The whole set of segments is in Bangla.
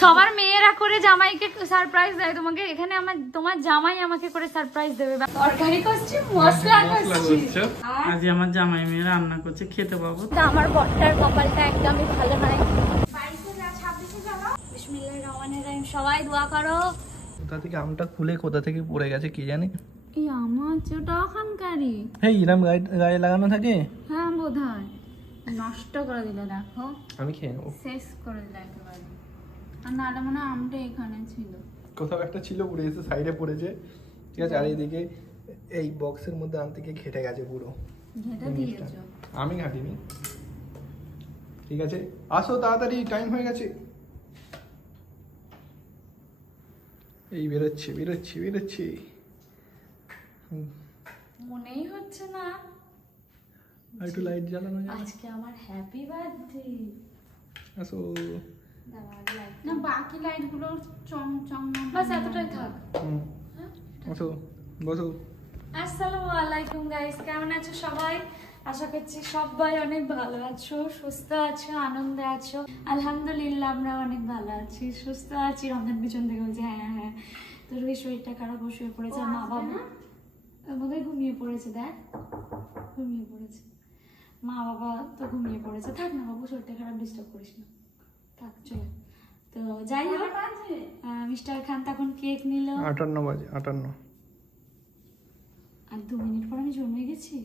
সবার মেয়েরা করে জামাইকে সারপ্রাইজ দেয় তোমাকে, এখানে তোমার জামাই আমাকে করে সারপ্রাইজ দেবে। তরকারি করছি, মশলা করছি, আজ আমার জামাই মেয়ে রান্না করছে, খেতে পাবো। আমার বটটার কপালটা একদমই ভালো নয়। বিসমিল্লাহির রহমানির রহিম। সবাই দোয়া করো। কোথা থেকে আমটা খুলে কোথা থেকে পড়ে গেছে কি জানি। এই আমার যেটা ওখানকারই এরম গায়ে লাগানো থাকে। হ্যাঁ বোধহয় নষ্ট করে দিলে, দেখো আমি খেয়ে নেবো। শেষ করে দিলে একেবারে। আর নাহলে মনে হয় আমটা এখানে ছিল, কোথাও একটা ছিল, উড়ে এসে সাইডে পড়েছে, ঠিক আছে। আর এইদিকে এই বক্সের মধ্যে আম থেকে ঘেটে গেছে পুরো। ঘেটে দিয়েছো? আমি ঘাটিনি। ঠিক আছে, আসো তাড়াতাড়ি, টাইম হয়ে গেছে। এই বেরোচ্ছে বেরোচ্ছে বেরোচ্ছে, মনেই হচ্ছে না আর একটু লাইট জ্বালানো যায়। আজকে আমার হ্যাপি বার্থডে। আসো। না বাকি লাইট গুলো চমচম, বাস এতটাই থাক। আসো বসো। আসসালামু আলাইকুম গাইস, কেমন আছো সবাই? আশা করছি সবাই অনেক ভালো আছো, সুস্থ আছো, আনন্দে আছো। আলহামদুলিল্লাহ আমরা অনেক ভালো আছি, সুস্থ আছি। রমজান পিছন থেকে বলছে হ্যাঁ হ্যাঁ। তো রুহি শরীরটা খারাপ, শুয়ে পড়েছে। মা বাবা বোধহয় ঘুমিয়ে পড়েছে, দেখ ঘুমিয়ে পড়েছে। মা বাবা তো ঘুমিয়ে পড়েছে। থাক না বাবু, শরীরটা খারাপ, ডিস্টার্ব করিস না, থাক চলে। তো যাই হোক, মিস্টার খান তখন কেক নিল। 58 বাজে, 58। আর 2 মিনিট পর আমি জন্মে গেছি।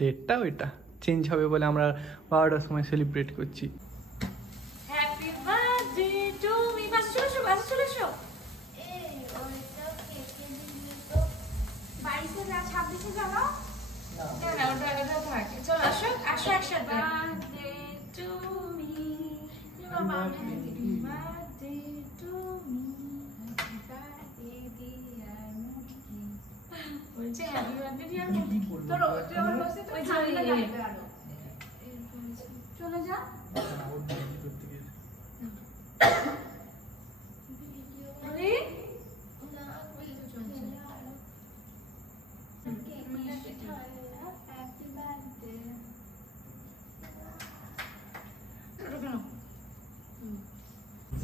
ডেটটা ওইটা চেঞ্জ হবে বলে আমরা 12টার সময় সেলিব্রেট করছি। Happy birthday to me. বাসে চলে এসো, বাসে চলে এসো। চলো আসো, আসো একসাথে। Birthday to me, birthday to me, বলছে হ্যাপি বার্থডে ডিয়ার মুটি। চলো তুই আমার বসে তো চলে যা।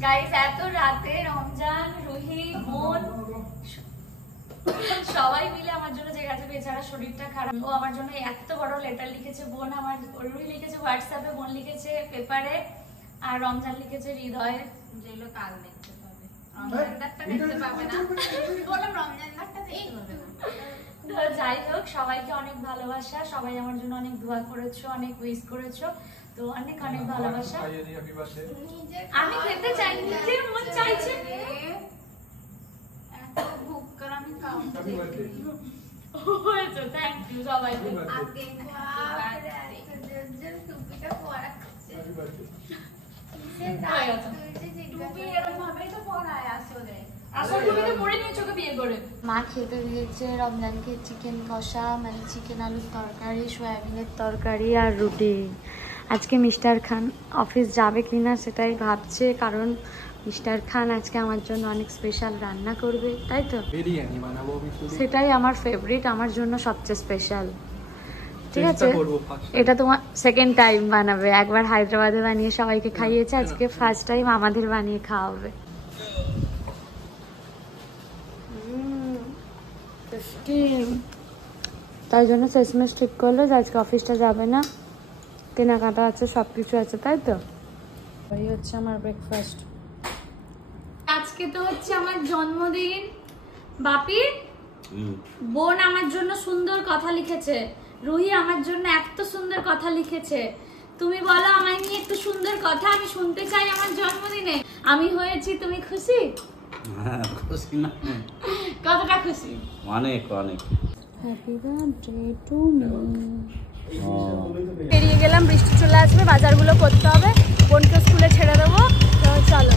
গাইস এত রাতে রমজান, রুহি, বোন সবাই মিলে আমার জন্য যে গেছে, বেচারা শরীরটা খারাপ। ও আমার জন্য এত বড় লেটার লিখেছে। বোন আমার, রুহি লিখেছে হোয়াটসঅ্যাপে, বোন লিখেছে পেপারে, আর রমজান লিখেছে হৃদয়ে, যেগুলো কাল দেখতে পাবে। রমজানটা দেখতে পাবে না, বললাম রমজানটা দেখতে পাবে না। তো যাই হোক, সবাইকে অনেক ভালোবাসা। সবাই আমার জন্য অনেক দোয়া করেছো, অনেক উইশ করেছো, তো অনেক অনেক ভালোবাসা। আমি খেতে চাই, নিজের মন চাইছে। এত ভুক করে আমি খাওয়াতে হয়েছে। থ্যাংক ইউ সবাইকে। আগে টুপিটা পরাচ্ছে, টুপি এরকম ভাবেই তো পরায় আসলে। মা খেতে দিয়েছে রমজানকে চিকেন কষা, মানে চিকেন আলুর তরকারি, সয়াবিনের তরকারি আর রুটি। আজকে মিস্টার খান অফিস যাবে কিনা সেটাই ভাবছে, কারণ মিস্টার খান আজকে আমার জন্য অনেক স্পেশাল রান্না করবে, তাই তো? বিরিয়ানি বানাবো আমি, সেটাই আমার ফেভারিট, আমার জন্য সবচেয়ে স্পেশাল। ঠিক আছে, এটা তোমার সেকেন্ড টাইম বানাবে। একবার হায়দ্রাবাদে বানিয়ে সবাইকে খাইয়েছে, আজকে ফার্স্ট টাইম আমাদের বানিয়ে খাওয়াবে। তাই জন্য শেষমেশ ঠিক করলো যে আজকে অফিসটা যাবে না, কেনাকাটা আছে, সবকিছু আছে, তাই তো? এই হচ্ছে আমার ব্রেকফাস্ট। আজকে তো হচ্ছে আমার জন্মদিন। বাপি, বোন আমার জন্য সুন্দর কথা লিখেছে, রুহি আমার জন্য এত সুন্দর কথা লিখেছে। তুমি বলো আমায় নিয়ে একটু সুন্দর কথা, আমি শুনতে চাই আমার জন্মদিনে। আমি হয়েছি, তুমি খুশি? হ্যাঁ খুশি না? কতটা খুশি? অনেক অনেক। Happy birthday to me. বেরিয়ে গেলাম, বৃষ্টি চলে আসবে, বাজারগুলো করতে হবে, বোনকে স্কুলে ছেড়ে দেবো। তো চলো,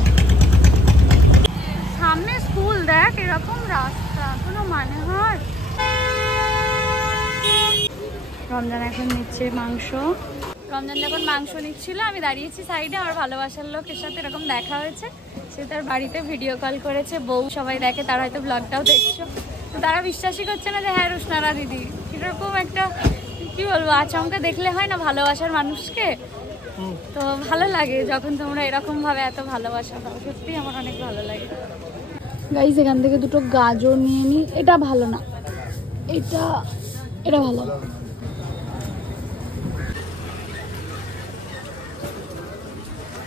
সামনে স্কুল, দেখ এরকম রাস্তা, কোনো মানে হয়? রমজান এখন নিচ্ছে মাংস। রমজান যখন মাংস নিচ্ছিল, আমি দাঁড়িয়েছি সাইডে, আমার ভালোবাসার লোকের সাথে এরকম দেখা হয়েছে। সে তার বাড়িতে ভিডিও কল করেছে, বউ সবাই দেখে, তারা হয়তো ব্লগটাও দেখছো। তো তারা বিশ্বাসই করছে না যে হ্যাঁ রুশনারা দিদি। এরকম একটা কি বলবো, আচমকা দেখলে হয় না ভালোবাসার মানুষকে, তো ভালো লাগে যখন তোমরা এরকম ভাবে এত ভালোবাসা দাও, সত্যি আমার অনেক ভালো লাগে। গাইস এখান থেকে দুটো গাজর নিয়ে নি, এটা ভালো না, এটা ভালো।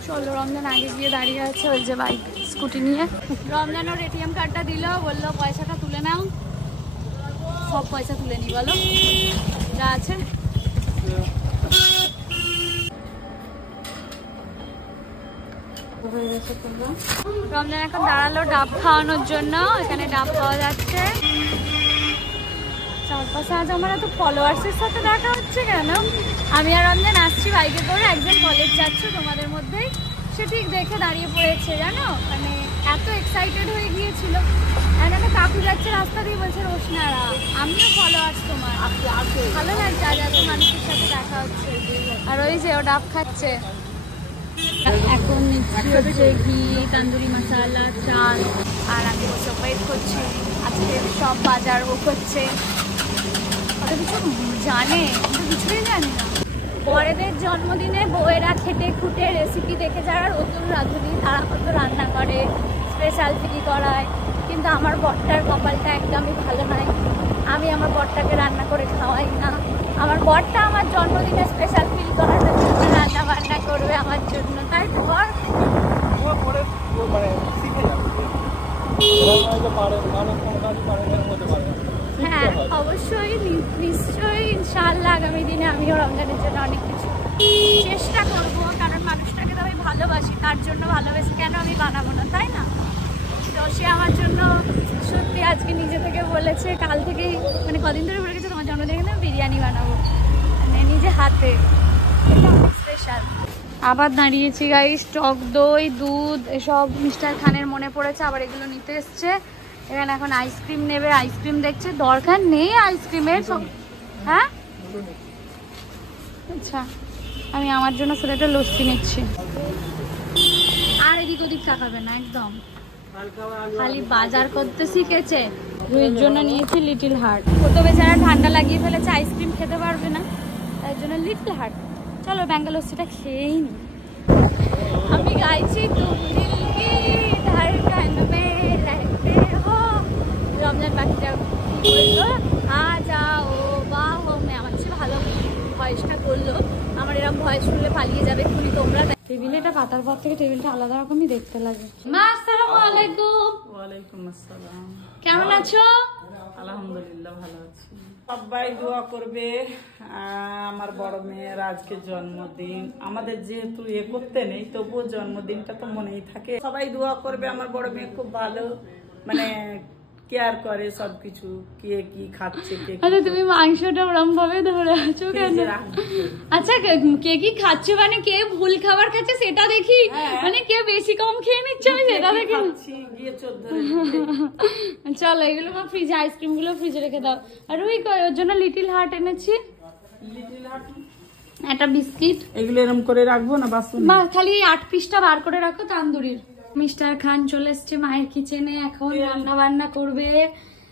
চলো, রমজান আগে গিয়ে দাঁড়িয়ে আছে ওই যে বাইক স্কুটি নিয়ে। রমজান ওর এটিএম কার্ডটা দিল, বললো পয়সাটা তুলে নাও, সব পয়সা তুলে নি বলো যা আছে। রমজান এখন দাঁড়ালো ডাব খাওয়ানোর জন্য, এখানে ডাব পাওয়া যাচ্ছে। চারপাশে আজ আমার এত ফলোয়ার্সের সাথে দেখা হচ্ছে কেন? আমি আর রমজান আসছি বাইকে করে, একজন কলেজ যাচ্ছে তোমাদের মধ্যেই, সে ঠিক দেখে দাঁড়িয়ে পড়েছে জানো, মানে এত এক্সাইটেড হয়ে গিয়েছিল। একটা কাকু যাচ্ছে রাস্তা দিয়ে, বলছে রোশনারা আমিও ফলোয়ার্স তোমার, ভালো লাগছে আজ এত মানুষের সাথে দেখা হচ্ছে। আর ওই যে ও ডাব খাচ্ছে। এখন নিচ্ছি হচ্ছে ঘি, তান্দুরি মশালা, চাল, আর আমি বসে ওয়েট করছি। আজকে সব বাজার ও করছে, অত কিছু জানে, কিন্তু কিছুই জানে না। বড়দের জন্মদিনে বউয়েরা খেটে খুঁটে রেসিপি দেখে যারা নতুন রাঁধুনি, তারা কত রান্না করে, স্পেশাল ফিরি করায়, কিন্তু আমার বরটার কপালটা একদমই ভালো নয়। আমি আমার বরটাকে রান্না করে খাওয়াই না। আমার বরটা আমার জন্মদিনে স্পেশাল ফিল করার জন্য রান্না বান্না করবে আমার জন্য, তাই তো বর? হ্যাঁ অবশ্যই, নিশ্চয়ই, ইনশাআল্লাহ আগামী দিনে আমিও রমজানের জন্য অনেক কিছু চেষ্টা করবো, কারণ মানুষটাকে তো আমি ভালোবাসি, তার জন্য ভালোবেসে কেন আমি বানাবো না, তাই না? তো সে আমার জন্য সত্যি আজকে নিজে থেকে বলেছে, কাল থেকেই মানে কদিন ধরে বলে গেছে তোমার জন্মদিনে কিন্তু আমি বিরিয়ানি বানাবো, মানে নিজে হাতে, স্পেশাল। আবার দাঁড়িয়েছি গাইস, টক দই, দুধ এসব মিস্টার খানের মনে পড়েছে, আবার এগুলো নিতে এসছে। এখানে এখন আইসক্রিম নেবে, আইসক্রিম দেখছে, দরকার নেই আইসক্রিমের। হ্যাঁ আচ্ছা, আমি আমার জন্য শুধু একটা লস্যি নিচ্ছি, আর এদিক ওদিক তাকাবে না একদম, খালি বাজার করতে শিখেছে। রুইর জন্য নিয়েছি লিটল হার্ট, ও তো বেচারা ঠান্ডা লাগিয়ে ফেলেছে, আইসক্রিম খেতে পারবে না, তাই জন্য লিটল হার্ট। চলো ব্যাঙ্গালোরটা খেয়েই নি। আমি গাইছি তুমি কি ধড়কন মে রহতে হো, রমজান বাকিটা বললো আ যাও বাহো মে, আমার কাছে ভালো ভয়েসটা করলো, আমার এরকম ভয়েস শুনলে পালিয়ে যাবে খুনি তোমরা। টেবিলে এটা পাতার পর থেকে টেবিলটা আলাদা রকমই দেখতে লাগে। মা আসসালামু আলাইকুম। ওয়ালাইকুম আসসালাম। কেমন আছো? আলহামদুলিল্লাহ ভালো আছি। সবাই দোয়া করবে, আমার বড় মেয়ের আজকে জন্মদিন, আমাদের যেহেতু করতে নেই তবুও জন্মদিনটা তো মনেই থাকে। সবাই দোয়া করবে, আমার বড় মেয়ে খুব ভালো, মানে কেয়ার করে সবকিছু, কে কি খাচ্ছে, কে আচ্ছা তুমি মাংসটা ওরম ভাবে ধরে আছো কেন? আচ্ছা কে কি খাচ্ছে, মানে কে ভুল খাবার খাচ্ছে সেটা দেখি, মানে কে বেশি কম খেয়ে নিচ্ছে আমি সেটা দেখি। চলো এগুলো মা ফ্রিজে, আইসক্রিম গুলো ফ্রিজে রেখে দাও। আর ওই ওর জন্য লিটল হার্ট এনেছি, একটা বিস্কিট, এগুলো এরকম করে রাখবো না বাসন, মা খালি 8 পিসটা বার করে রাখো তান্দুরির। মিস্টার খান চলে এসছে মায়ের কিচেনে, এখন রান্না বান্না করবে।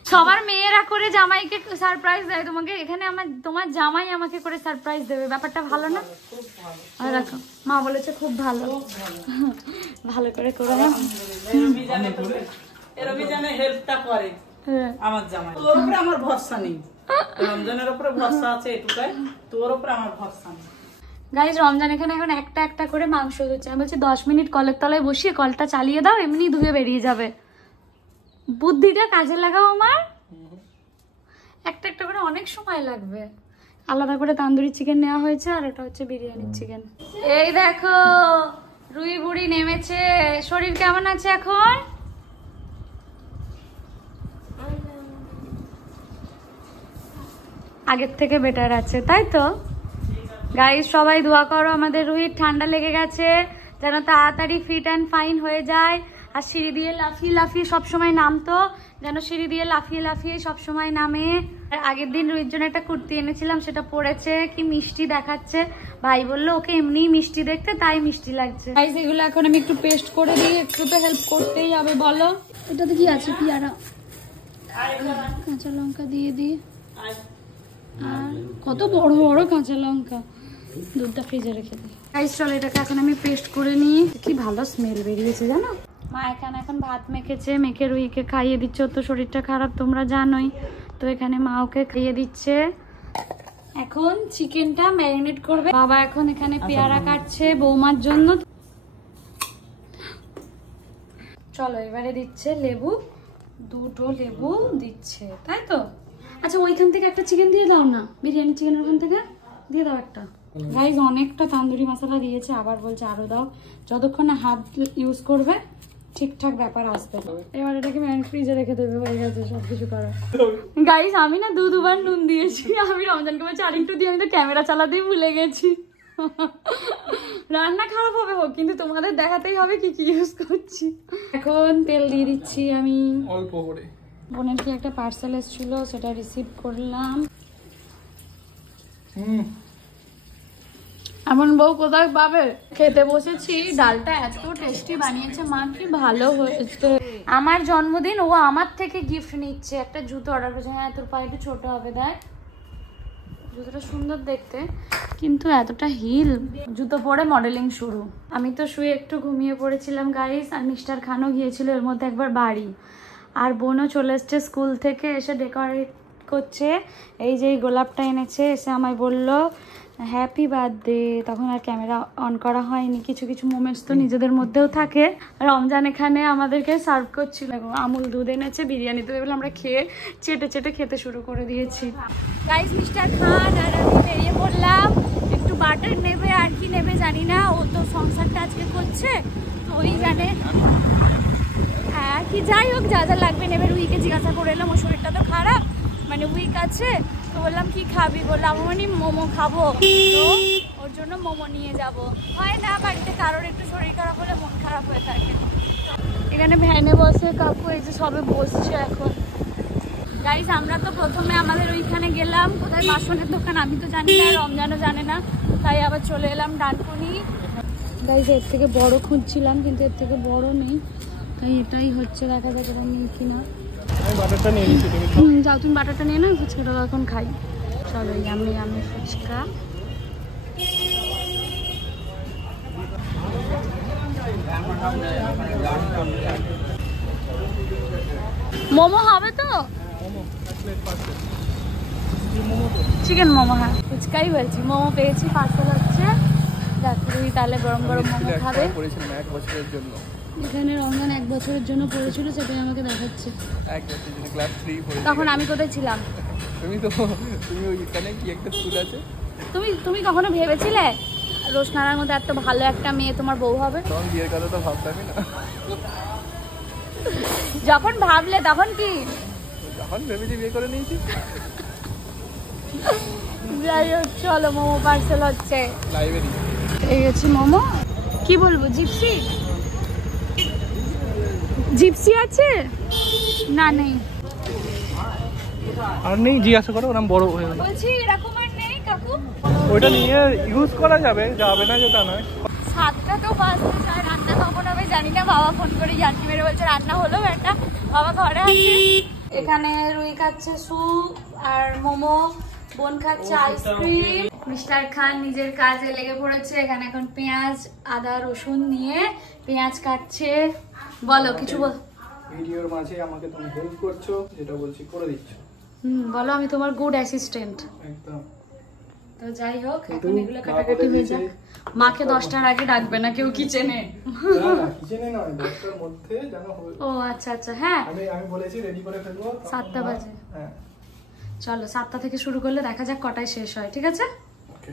সবার মেয়েরা করে জামাইকে সারপ্রাইজ দেয়, তোমাকে এখানে তোমার জামাই আমাকে করে সারপ্রাইজ দেবে, ব্যাপারটা ভালো না? আর রাখো, মা বলেছে খুব ভালো, ভালো করে করো। এরবি জানে হেল্পটা করে আমার জামাই, তোর উপরে আমার ভরসা নেই, রমজানের উপরে ভরসা আছে এটুকাই, তোর উপরে আমার ভরসা নেই। গাইজ রমজান এখানে এখন একটা একটা করে মাংস ধুচ্ছে, আমি বলছি 10 মিনিট কলের তলায় বসিয়ে কলটা চালিয়ে দাও, এমনি ধুয়ে বেরিয়ে যাবে। বুদ্ধিটা কাজে লাগাও আমার, একটা একটা করে অনেক সময় লাগবে। আলাদা করে তান্দুরি চিকেন নেওয়া হয়েছে, আর এটা হচ্ছে বিরিয়ানির চিকেন। এই দেখো রুই বুড়ি নেমেছে, শরীর কেমন আছে এখন? আগের থেকে বেটার আছে, তাই তো? গাইস সবাই দোয়া করো, আমাদের রুহির ঠান্ডা লেগে গেছে, যেন তাড়াতাড়ি ফিট অ্যান্ড ফাইন হয়ে যায়। আর সিঁড়ি দিয়ে লাফিয়ে লাফিয়ে সবসময় নামতো, যেন সিঁড়ি দিয়ে লাফিয়ে লাফিয়ে সবসময় নামে। আর আগের দিন রুহির জন্য একটা কুর্তি এনেছিলাম, সেটা পরেছে, কি মিষ্টি দেখাচ্ছে। ভাই বললো ওকে এমনিই মিষ্টি দেখতে, তাই মিষ্টি লাগছে। গাইস এগুলো এখন আমি একটু পেস্ট করে দিই, একটু তো হেল্প করতেই হবে বলো। এটাতে কি আছে? পেয়ারা, কাঁচা লঙ্কা দিয়ে দিই, আর কত বড় বড় কাঁচা লঙ্কা, দুধটা ফ্রিজে রেখে দিই। গাইস চলো এটাকে এখন আমি পেস্ট করে নিই। কি ভালো স্মেল বেরিয়েছে জানো। মা এখানে এখন ভাত মেখেছে, মেখে রুইকে খাইয়ে দিচ্ছে। ওর তো শরীরটা খারাপ তোমরা জানোই, তো এখানে মা ওকে খাইয়ে দিচ্ছে। এখন চিকেনটা ম্যারিনেট করবে। বাবা এখন এখানে পেয়ারা কাটছে বৌমার জন্য। চলো এবারে দিচ্ছে লেবু, দুটো লেবু দিচ্ছে, তাই তো? আচ্ছা ওইখান থেকে একটা চিকেন দিয়ে দাও না, বিরিয়ানি চিকেনের ওখান থেকে দিয়ে দাও একটা। গাইস অনেকটা তান্দুরি মশলা দিয়েছে, আবার বলছে আরো দাও। যতক্ষণ না হাত ইউজ করবে ঠিকঠাক ব্যাপার আসবে। এবার এটাকে ফ্রিজে রেখে দেবে, হয়ে গেছে সবকিছু করা। গাইস আমি না দুবার নুন দিয়েছি। আমি রমজানকে বলছি আরেকটু দিয়ে, আমি তো ক্যামেরা চালাতেই ভুলে গেছি। রান্না খারাপ হবে হোক, কিন্তু তোমাদের দেখাতেই হবে কি কি ইউজ করছি। এখন তেল দিয়ে দিচ্ছি আমি অল্প করে। বোনের কি একটা পার্সেল এসেছিল, সেটা রিসিভ করলাম। এমন বউ কোথায় পাবে। খেতে বসেছি, ডালটা এত টেস্টি বানিয়েছে মা, কি ভালো হয়েছে। আমার জন্মদিন, ও আমার থেকে গিফট নিচ্ছে। একটা জুতো অর্ডার করেছে। হ্যাঁ তোর পায়ে একটু ছোট হবে, দেখ জুতোটা সুন্দর দেখতে, কিন্তু এতটা হিল। জুতো পরে মডেলিং শুরু। আমি তো শুয়ে একটু ঘুমিয়ে পড়েছিলাম গাইস, আর মিস্টার খানও গিয়েছিল এর মধ্যে একবার বাড়ি। আর বোনও চলে এসছে স্কুল থেকে, এসে ডেকোরেট করছে। এই যে এই গোলাপটা এনেছে, এসে আমায় বললো হ্যাপি বার্থডে। তখন আর ক্যামেরা অন করা হয়নি। কিছু কিছু মোমেন্টস তো নিজেদের মধ্যেও থাকে। রমজান এখানে আমাদেরকে সার্ভ করছিল, আমুল দুধ এনেছে, বিরিয়ানি তো এগুলো আমরা খেয়ে চেটে চেটে খেতে শুরু করে দিয়েছি। গাইস মিস্টার খান আর আমি বেরিয়ে পড়লাম। একটু বাটার নেবে, আর কি নেবে জানি না। ও তো সংসারটা আজকে করছে, তো ওই জানে। হ্যাঁ কি যাই হোক, যা যা লাগবে নেবে। রুইকে জিজ্ঞাসা করে এলাম, ওর শরীরটা তো খারাপ, মানে উইক আছে। তো বললাম কি খাবি, বললাম আমি মোমো খাবো, তো ওর জন্য মোমো নিয়ে যাব। হয় না বাড়িতে কারোর একটু শরীর খারাপ হলে মন খারাপ হয়ে থাকে। এখানে ভ্যানে বসে কাকু এই যে সবে বসছে এখন। গাইস আমরা তো প্রথমে আমাদের ওইখানে গেলাম, কোথায় বাসনের দোকান আমি তো জানি না, রমজানও জানে না, তাই আবার চলে এলাম ডানকুনি। গাইস এর থেকে বড় খুঁজছিলাম, কিন্তু এর থেকে বড় নেই, তাই এটাই হচ্ছে। দেখা যাক এটা নিই কিনা। বাটারটা নিয়ে নিচ্ছি, যাও তুমি বাটারটা নিয়ে নাও, ফুচকাটা এখন খাই। চলো আমি ফুচকা। মোমো হবে তো? চিকেন মোমো। হ্যাঁ ফুচকাই বলছি, মোমো পেয়েছি, পার্সেল হচ্ছে। তুই তাহলে গরম গরম মোমো খাবে। 1 বছরের জন্য এখানে রমজান 1 বছরের জন্য পড়েছিল, সেটাই আমাকে দেখাচ্ছে। 1 বছরের জন্য ক্লাস 3 পড়ে। তখন আমি কোথায় ছিলাম? তুমি ওইখানে কি একটা স্কুল আছে। তুমি কখনো ভেবেছিলে রোশনারার মধ্যে এত ভালো একটা মেয়ে তোমার বউ হবে? তখন বিয়ের কথা তো ভাবতামই না। যখন ভাবলে তখন কি? যখন ভেবেছি বিয়ে করে নিয়েছি। যাই হোক চলো, মোমো পার্সেল হচ্ছে। লাইব্রেরি এই গেছি মোমো। কি বলবো, জিপসি জিপসি আছে না? নেই। আর নেই, জিজ্ঞাসা করো, ওরকম বড় হয়ে গেল। বলছি এরকম আর নেই কাকু। ওইটা নিয়ে ইউজ করা যাবে না যেটা নয়। 7টা তো বাজতে চায়, রান্না কখন হবে জানি না। বাবা ফোন করে ইয়ার্কি মেরে বলছে রান্না হলো একটা। বাবা ঘরে আছে। এখানে রুই খাচ্ছে স্যুপ আর মোমো, বোন খাচ্ছে আইসক্রিম। মিস্টার খান নিজের কাজে লেগে পড়েছে। এখানে এখন পেঁয়াজ আদা রসুন নিয়ে পেঁয়াজ কাটছে। বলো কিছু বল। ভিডিওর মাঝে আমাকে তুমি হেল্প করছো, যেটা বলছি করে দিচ্ছ। বলো আমি তোমার গুড অ্যাসিস্ট্যান্ট। একদম। তো যাই হোক এখন এগুলো কাটাকাটি হয়ে যাক। মাকে 10টার আগে ডাকবে না কেউ কিচেনে। না কিচেনে নয়, 10টার মধ্যে যেন হবে। ও আচ্ছা আচ্ছা। হ্যাঁ আমি বলেছি রেডি করে ফেলবো 7টা বাজে। হ্যাঁ চলো 7টা থেকে শুরু করলে দেখা যাক কটায় শেষ হয়, ঠিক আছে? ওকে।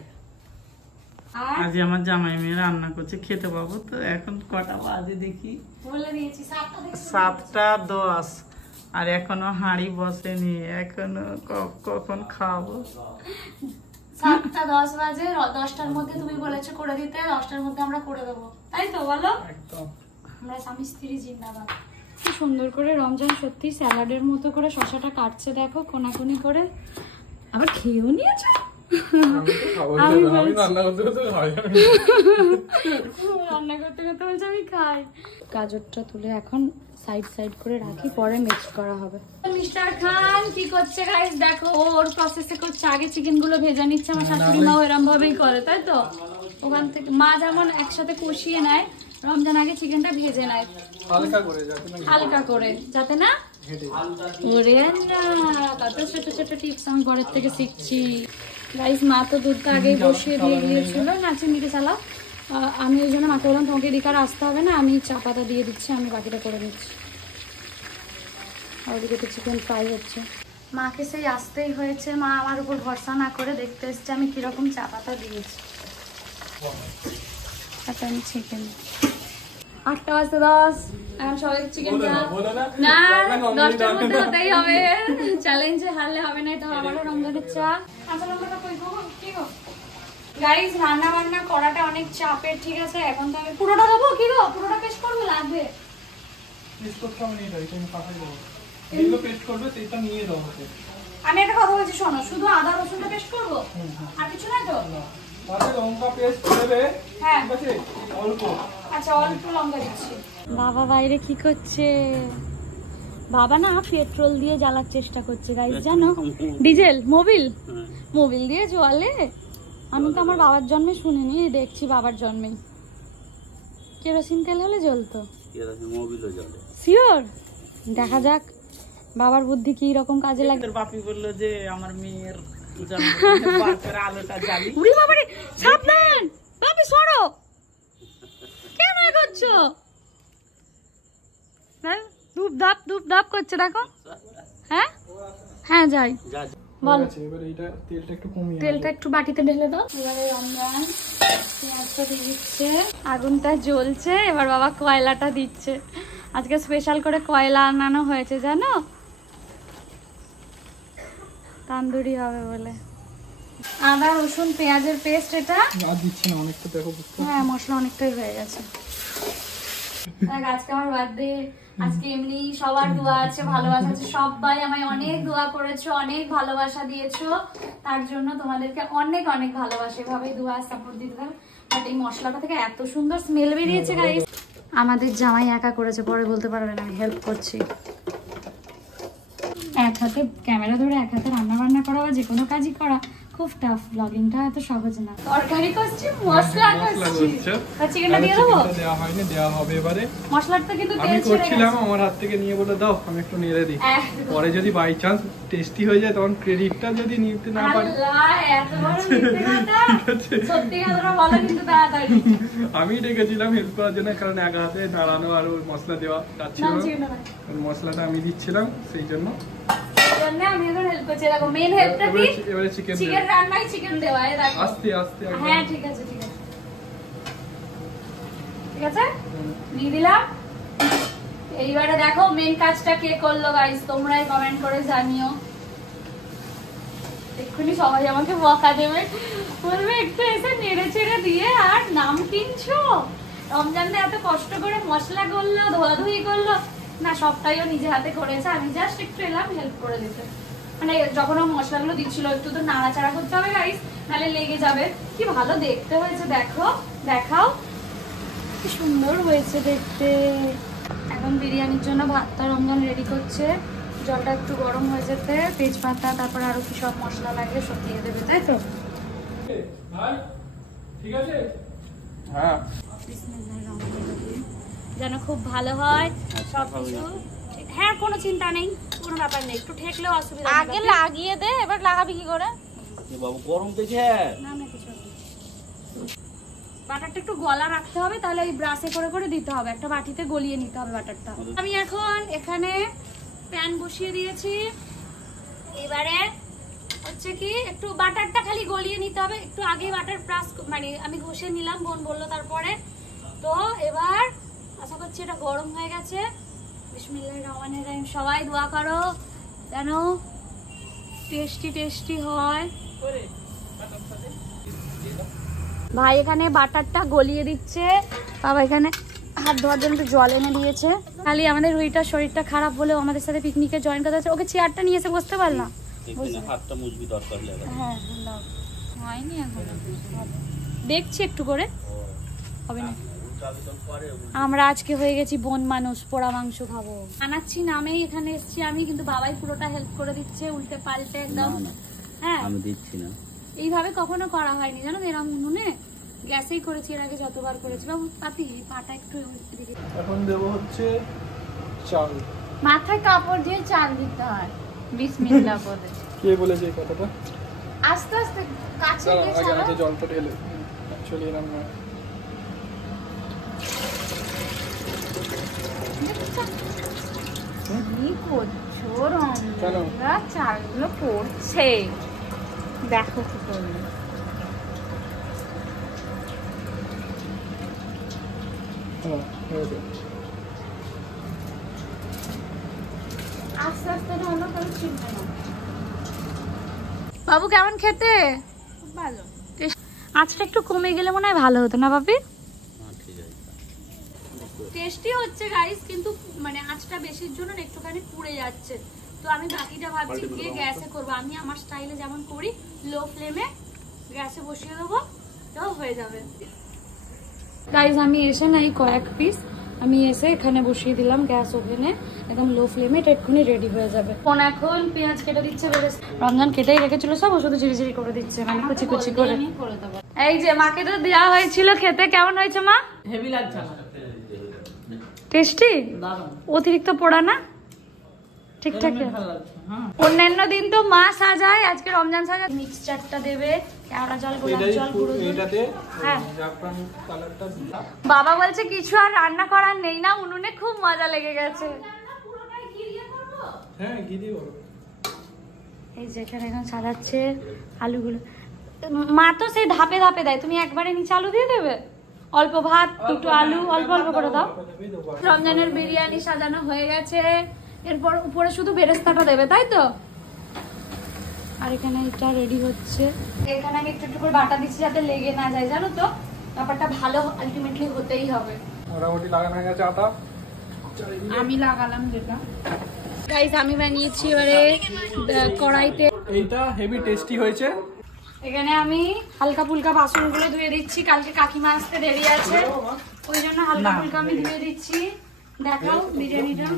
আজ আমার জামাই মেয়ে রান্না করছে, খেতে পাবো তো। এখন কটা বাজে দেখি, বলে দিয়েছি 7টা থেকে। 7টা 10, আর এখনো হাঁড়ি বসেনি। এখনো কখন খাবো? 7টা 10 বাজে। 10টার মধ্যে তুমি বলেছো করে দিতে, 10টার মধ্যে আমরা করে দেবো, তাই তো? বলো একদম। আমরা স্বামী স্ত্রী জিন্দাবাদ। কি সুন্দর করে রমজান সত্যি স্যালাডের মতো করে শসাটা কাটছে, দেখো কোনাকুনি করে। আবার খেয়েও নিয়েছো। রান্না করতে করতে বলছে আমি খাই। গাজরটা তুলে এখন সাইড করে রাখি, পরে মিক্স করা হবে। মিস্টার খান কি করছে গাইস দেখো, ওর প্রসেসে করছে। আগে চিকেন গুলো ভেজে নিচ্ছে, আমার শাশুড়ি মা এরকম ভাবেই করে, তাই তো? ওখান থেকে মা যেমন একসাথে কষিয়ে নেয়, রমজান আগে চিকেনটা ভেজে নেয় হালকা করে, যাতে না ওরে না। কত ছোট ছোট টিপস আমি ঘরের থেকে শিখছি গাইস। মা তো দুধটা আগেই বসিয়ে দিয়ে গিয়েছিল, নাচে নিতে চালাও। আমি ওই জন্য মাকে বললাম তোমাকে এদিকে আর আসতে হবে না, আমি চা পাতা দিয়ে দিচ্ছি, আমি বাকিটা করে দিচ্ছি। আর ওদিকে তো চিকেন ফ্রাই হচ্ছে। মাকে সেই আসতেই হয়েছে, মা আমার উপর ভরসা না করে দেখতে এসছে আমি কিরকম চা পাতা দিয়েছি। আচ্ছা আমি চিকেন 8টা বাজতে 10, এখন সবাই চিকেনটা না 10টার মধ্যে হতেই হবে। চ্যালেঞ্জে হারলে হবে না, এটা আবারও রমজানের চা। কাঁচা লঙ্কাটা কই গো, কি গো গাইস? রান্না বান্না করাটা অনেক চাপের, ঠিক আছে? এখন তো আমি পুরোটা দেবো, কি গো পুরোটা পেস্ট করবো? লাগবে পেস্ট করতে হবে না, এটা আমি পাঠাই দেবো। এগুলো পেস্ট করবে সেটা নিয়ে দাও হাতে। আমি একটা কথা বলছি শোনো, শুধু আদা রসুনটা পেস্ট করবো, আর কিছু না তো? তাহলে লঙ্কা পেস্ট করবে, হ্যাঁ ঠিক আছে, অল্প। আচ্ছা অল্প লঙ্কা দিচ্ছি। বাবা বাইরে কি করছে? বাবা না পেট্রোল দিয়ে জ্বালার চেষ্টা করছে গাইস, জানো? ডিজেল মোবিল দিয়ে জ্বলে। আমি তো আমার বাবার জন্মে শুনিনি, দেখছি বাবার জন্মেই কেরোসিন তেল হলে জ্বলতো, শিওর। দেখা যাক বাবার বুদ্ধি কি রকম কাজে লাগে। বাপি বললো যে আমার মেয়ের আলোটা জ্বালি। সাবধান বাপি, সরো, কেন করছো? ধূপ ধাপ করছে দেখো। হ্যাঁ হ্যাঁ যাই বল। তেলটা একটু বাটিতে ঢেলে দাও। এবারে রমজান পেঁয়াজটা দিয়ে দিচ্ছে, আগুনটা জ্বলছে। এবার বাবা কয়লাটা দিচ্ছে। আজকে স্পেশাল করে কয়লা আনানো হয়েছে জানো, তান্দুরি হবে বলে। আদা রসুন পেঁয়াজের পেস্ট, এটা দিচ্ছি না অনেকটা, দেখো হ্যাঁ মশলা অনেকটাই হয়ে গেছে। আজকে আমার বার্থডে, আজকে এমনি সবার দোয়া আছে, ভালোবাসা আছে। সবাই আমায় অনেক দোয়া করেছো, অনেক ভালোবাসা দিয়েছো, তার জন্য তোমাদেরকে অনেক অনেক ভালোবাসা। এভাবেই দোয়া সাপোর্ট দিতে থাকো। বাট এই মশলাটা থেকে এত সুন্দর স্মেল বেরিয়েছে গাইস। আমাদের জামাই একা করেছে, পরে বলতে পারবেন আমি হেল্প করছি। এক হাতে ক্যামেরা ধরে এক হাতে রান্না বান্না করা বা যে কোনো কাজই করা খুব টাফ। ব্লগিংটা এত সহজ না। তরকারি করছি, মশলা করছি। চিকেনটা দিয়ে দেবো? দেওয়া হয়নি, দেওয়া হবে এবারে। মশলাটা কিন্তু তেল ছেড়ে গেছে। আমি করছিলাম, আমার হাত থেকে নিয়ে বলে দাও, আমি একটু নেড়ে দিই। পরে যদি বাই চান্স টেস্টি হয়ে যায় তখন ক্রেডিটটা যদি নিতে না পারি। আল্লাহ এত বড় মিথ্যাটা। সত্যি কথাটা বলো কিন্তু তাড়াতাড়ি। আমি ডেকেছিলাম হেল্প করার জন্য, কারণ এক হাতে নাড়ানো আর মশলা দেওয়া যাচ্ছিল না। মশলাটা আমি দিচ্ছিলাম, সেই জন্য আমি এখন হেল্প করছি। দেখো মেইন হেল্পটা কি? এবারে চিকেন রান্নায় চিকেন দেওয়া। এই দেখো আস্তে আস্তে। হ্যাঁ ঠিক আছে ঠিক আছে ঠিক আছে, দিয়ে দিলাম। এইবারে দেখো মেইন কাজটা কে করলো গাইস, তোমরাই কমেন্ট করে জানিও। এক্ষুনি সবাই আমাকে বকা দেবে, বলবে একটু এসে নেড়ে চেড়ে দিয়ে আর নাম কিনছো। রমজানে এত কষ্ট করে মশলা করলো, ধোয়াধুয়ি করলো না, সবটাইও নিজে হাতে করেছে। আমি জাস্ট একটু এলাম হেল্প করে দিতে। মানে যখন ও মশলাগুলো দিচ্ছিল একটু তো নাড়াচাড়া করতে হবে গাইস, নাহলে লেগে যাবে। কি ভালো দেখতে হয়েছে দেখো, দেখাও কি সুন্দর হয়েছে দেখতে। এখন বিরিয়ানির জন্য ভাতটা রমজান রেডি করছে। জলটা একটু গরম হয়ে যেতে তেজপাতা, তারপর আরো কি সব মশলা লাগে সব দিয়ে দেবে, তাই তো? ঠিক আছে হ্যাঁ, যেন খুব ভালো হয় সবকিছু। হ্যাঁ কোনো চিন্তা নেই, কোনো ব্যাপার নেই। একটু ঠেকলেও অসুবিধা নেই। আগে লাগিয়ে দে, এবার লাগাবি কি করে? বাবু গরম দেখে না না কিছু। বাটারটা একটু গলা রাখতে হবে, তাহলে এই ব্রাশে করে করে দিতে হবে, একটা বাটিতে গলিয়ে নিতে হবে বাটারটা। আমি এখন এখানে প্যান বসিয়ে দিয়েছি। এবারে হচ্ছে কি একটু বাটারটা খালি গলিয়ে নিতে হবে, একটু আগে বাটার ব্রাশ মানে আমি ঘষে নিলাম, বোন বললো তারপরে। তো এবার আশা করছি এটা গরম হয়ে গেছে। বিসমিল্লাহির রহমানির রহিম। সবাই দোয়া করো যেন টেস্টি টেস্টি হয়। ভাই এখানে বাটারটা গলিয়ে দিচ্ছে, বাবা এখানে হাত ধোয়ার জন্য একটু জল এনে দিয়েছে। খালি আমাদের রুইটার শরীরটা খারাপ বলেও আমাদের সাথে পিকনিকে জয়েন করতে হচ্ছে। ওকে চেয়ারটা নিয়ে এসে বসতে পারলাম, হাতটা মুজবি দরকার লাগে। হ্যাঁ হয়নি এখনো, দেখছি একটু করে, হবে না। আমরা আজকে হয়ে গেছি বন মানুষ, পোড়া মাংস খাবো। বানাচ্ছি নামেই এখানে এসেছি আমি, কিন্তু বাবাই পুরোটা হেল্প করে দিচ্ছে, উল্টে পাল্টে একদম। হ্যাঁ আমি দিচ্ছি না, এইভাবে কখনো করা হয়নি জানো, এরকম নুনে গ্যাসেই করেছি এর আগে যতবার করেছি। বাবু পাতি পাটা একটু এদিকে। এখন দেবো হচ্ছে চাল। মাথায় কাপড় দিয়ে চাল দিতে হয় বিসমিল্লাহ বলে। কে বলেছে এই কথাটা? আস্তে আস্তে কাছে দাঁড়াও, গিয়ে আগে ছাড়ো। হাতে জলটা ঢেলে অ্যাকচুয়ালি এরকম না। কি করছো কেন? রমনা? চালগুলো পড়ছে, দেখো কি করলো। হ্যাঁ হয়েছে। আস্তে আস্তে হলো, কোনো চিন্তা না। বাবু কেমন খেতে? ভালো। আঁচটা একটু কমে গেলে মনে হয় ভালো হতো না বাপি? ঠিক আছে। টেস্টি হচ্ছে গাইস, কিন্তু মানে আঁচটা বেশির জন্য না একটুখানি পুড়ে যাচ্ছে। তো আমি বাকিটা ভাবছি গিয়ে গ্যাসে করবো। আমি আমার স্টাইলে যেমন করি, লো ফ্লেমে গ্যাসে বসিয়ে দেবো, তো হয়ে যাবে। গাইস আমি এসে না এই কয়েক পিস আমি এসে এখানে বসিয়ে দিলাম গ্যাস ওভেনে, একদম লো ফ্লেমে। এটা এক্ষুনি রেডি হয়ে যাবে। কোন এখন পেঁয়াজ কেটে দিচ্ছে, রমজান কেটেই রেখেছিল সব, ও শুধু ঝিরি ঝিরি করে দিচ্ছে, মানে কুচি কুচি করে। এই যে মাকে তো দেওয়া হয়েছিল খেতে, কেমন হয়েছে মা? হেভি লাগছে আমার, টেস্টি? দারুণ, অতিরিক্ত পোড়া না? ঠিকঠাক? ভালো লাগছে। হ্যাঁ অন্যান্য দিন তো মা সাজায়, আজকে রমজান সাজায়। মিক্সচারটা দেবে, কেওড়া জল, গোলাপ জল, গুঁড়ো দুধ। এটাতে হ্যাঁ। জাফরান কালারটা দিলাম। বাবা বলছে কিছু আর রান্না করার নেই না, উনুনে খুব মজা লেগে গেছে। হ্যাঁ ঘি দিয়ে বলো। এই যে এখানে এখন সাজাচ্ছে আলুগুলো। মা তো সেই ধাপে ধাপে দেয়, তুমি একবারে নিচে আলু দিয়ে দেবে? অল্প ভাত, দুটো আলু, অল্প অল্প করে দাও। রমজানের বিরিয়ানি সাজানো হয়ে গেছে, এরপর উপরে শুধু বেরেস্তাটা দেবে, তাই তো? আর এখানে এটা রেডি হচ্ছে। এখানে আমি একটু একটু করে বাটা দিচ্ছি যাতে লেগে না যায়, জানো তো? ব্যাপারটা ভালো আলটিমেটলি হতেই হবে। মোটামুটি লাগানো হয়ে গেছে আটা। আমি লাগালাম যেটা। গাইস আমি বানিয়েছি এবারে কড়াইতে। এইটা হেভি টেস্টি হয়েছে। এখানে আমি হালকা ফুলকা বাসনগুলো ধুয়ে দিচ্ছি, কালকে কাকিমা আসতে দেরি আছে, ওই জন্য হালকা ফুলকা আমি ধুয়ে দিচ্ছি। দেখাও বিরিয়ানিটা,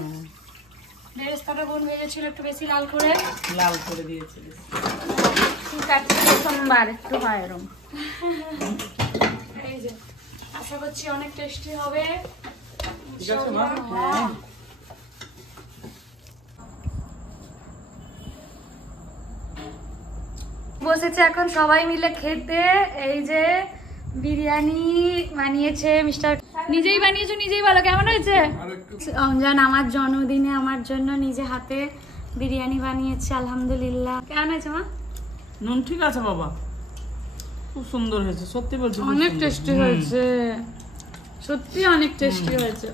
বেরেস্তাটা বোন ভেজেছিল একটু বেশি লাল করে দিয়েছি। ঠিক আছে, সোমবার একটু হয় এরম। এই যে আশা করছি অনেক টেস্টি হবে। ঠিক আছে মা? হ্যাঁ। বসেছে এখন সবাই মিলে খেতে। এই যে বিরিয়ানি বানিয়েছে মিস্টার, নিজেই বানিয়েছো, নিজেই বলো কেমন হয়েছে? রমজান আমার জন্মদিনে আমার জন্য নিজে হাতে বিরিয়ানি বানিয়েছে, আলহামদুলিল্লাহ। কেমন হয়েছে মা? নুন ঠিক আছে বাবা, খুব সুন্দর হয়েছে, সত্যি বলছি অনেক টেস্টি হয়েছে, সত্যি অনেক টেস্টি হয়েছে।